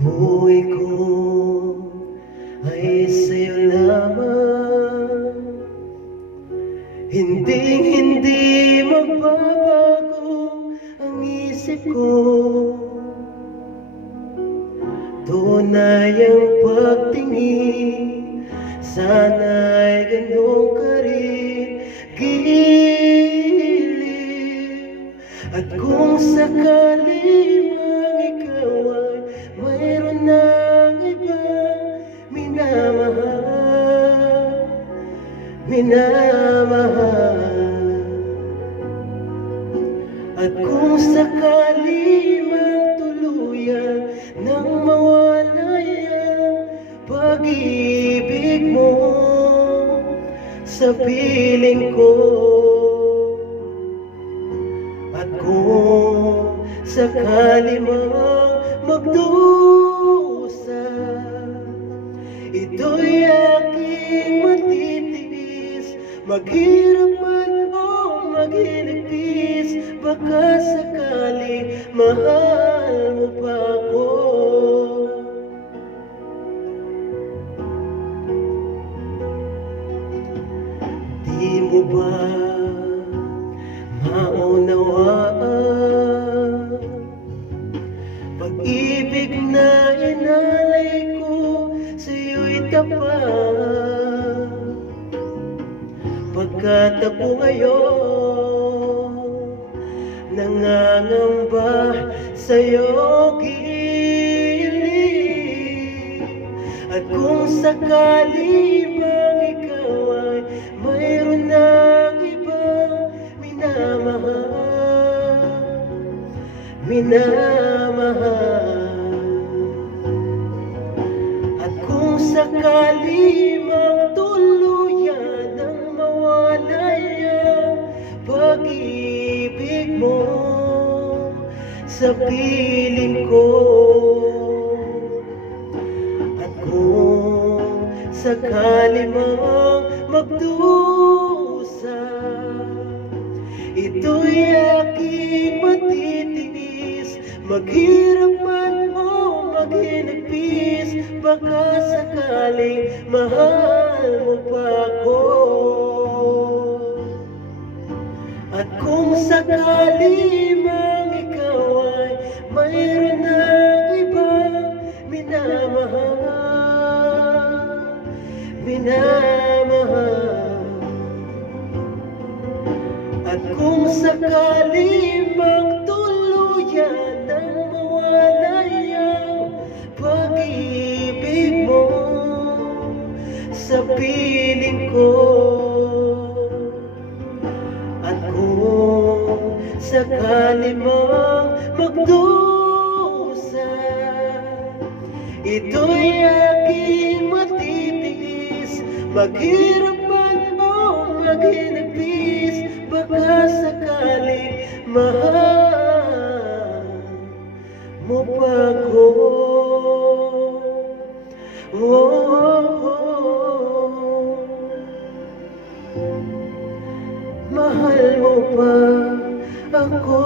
Buhay ko ay sa'yo lamang, hindi magbabago ang isip ko. Tunay ang pagtingin, sana'y ganun ka rin giliw. At kung sakali mang ikaw ay mayroon ng ibang minamahal, at kung sakali mang tuluyan nang mawalay ang pag-ibig mo sa piling ko, at kung sakali mang magdusa, ito'y aking matitiis, maghirap man o maghinagpis. Baka sakali mahal mo pa ako. Di mo ba maunawaan pag-ibig na inalay ko sa'yo'y tapat, pagkat ako ngayon nangangamba sa'yo giliw. At kung sakali mang ikaw ay mayroon ng ibang minamahal, at kung sakali mang tuluyan ang mawalay ang pag-ibig mo sa piling ko, at kung sakali mang magdusa, ito'y aking matitiis, maghirap man o maghinagpis. Baka sakaling mahal mo pa ako, at kung sakali mang ikaw ay mayroon ng ibang minamahal, at kung sakali mang tuluyan ang mawalay ang pag-ibig mo sa piling ko, at kung sakali mang magdusa, ito'y aking matitiis, maghirap man o maghinagpis. Baka sakaling mahal mo pa ako. Mahal mo pa ako.